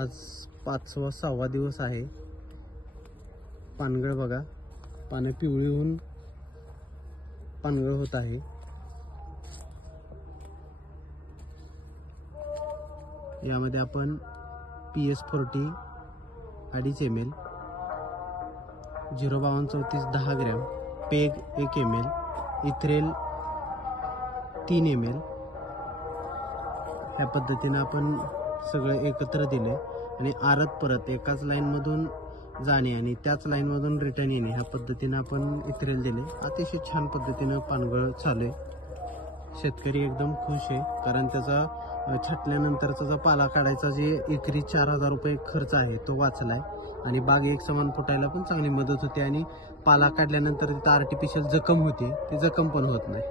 आज 5वा-6वा दिवस आहे। पानगळ बघा, पाने पिवळी होऊन पानगळ होत आहे। यामध्ये आपण PS40 2.5 ml, 05234 10 gram, peg 1 ml, इथ्रेल 3 ml ह्या पद्धतीने आपण सगळे एकत्र दिले आणि आरत परत एकाच लाईन मधून जाणे आणि त्याच लाईन मधून रिटर्न येणे ह्या पद्धतीने आपण इथ्रेल दिले। अतिशय छान पद्धतीने पानगळ चालू आहे। शेतकरी एकदम खुश आहे, कारण त्याचा छाटल्यानंतरचा जो पाला काढायचा जे एकरी 4000 रुपये खर्च आहे तो वाचलाय आणि बाग एक समान फुटायला पण चांगली मदत होते आणि पाला काढल्यानंतर तिथं आर्टिफिशियल जखम होते ती जखम पण होत नाही।